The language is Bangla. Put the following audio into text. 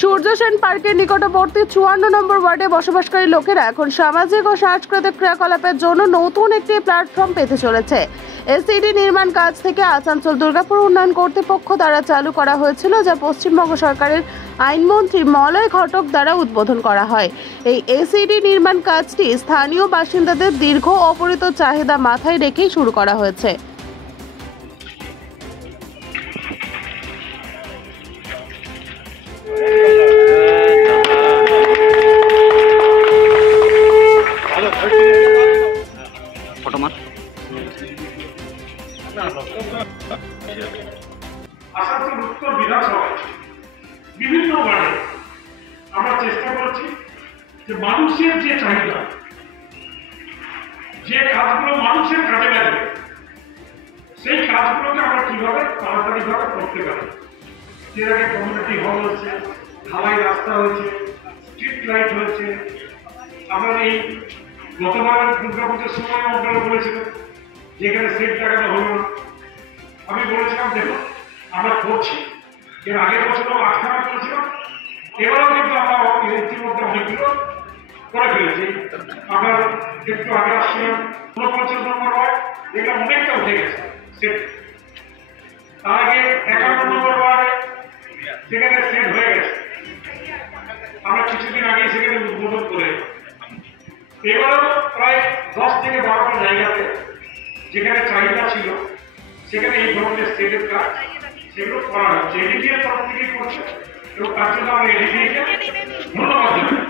সূর্য সেন পার্কের নিকটবর্তী 54 নম্বর ওয়ার্ডে বসবাসকারী লোকেরা এখন সামাজিক ও সাংস্কৃতিক ক্রিয়াকলাপের জন্য নতুন একটি প্ল্যাটফর্ম পেতে চলেছে। এসিডি নির্মাণ কাজ থেকে আসানসোল দুর্গাপুর উন্নয়ন কর্তৃপক্ষ দ্বারা চালু করা হয়েছিল, যা পশ্চিমবঙ্গ সরকারের আইনমন্ত্রী মলয় ঘটক দ্বারা উদ্বোধন করা হয়। এই এসিডি নির্মাণ কাজটি স্থানীয় বাসিন্দাদের দীর্ঘ অপরিত চাহিদা মাথায় রেখেই শুরু করা হয়েছে। আসানসোল উত্তর বিধানসভায় বিভিন্ন ওয়ার্ডে আমরা চেষ্টা করেছি যে মানুষের যে চাহিদা, যে কাজগুলো মানুষের কাজে লাগবে, সেই কাজগুলোকে আমরা কিভাবে তাড়াতাড়ি ভাবে করতে পারি। এর আগে কমিউনিটি হল হয়েছে, ঢালাই রাস্তা হয়েছে, স্ট্রিট লাইট হয়েছে। আমরা এই গতবার দুর্গাপুজোর সময় আপনারা বলেছিলেন যেখানে সেট লাগানো হলো না। আমি বলেছিলাম দেখুন আমরা করছি, এর আগের বছরও 8খানা করেছিলাম, এবারও কিন্তু আমরা ইতিমধ্যে অনেকগুলো করে ফেলেছি। আমরা একটু আগে আসছিলাম 49 নম্বর ওয়ার্ড, দেখলাম অনেকটা উঠে গেছে সেট। তার আগে 51 নম্বর ওয়ার্ডে সেখানে সেট হয়ে গেছে, আমরা কিছুদিন আগে সেখানে উদ্বোধন করে। এবারও প্রায় 10 থেকে 12টা জায়গাতে যেখানে চাহিদা ছিল সেখানে এই ধরনের সেটের কাজ সেগুলো করা হচ্ছে। এডিডিএর তরফ থেকে করছে এবং তার জন্য আমরা এডিডিএকে ধন্যবাদ জানাই।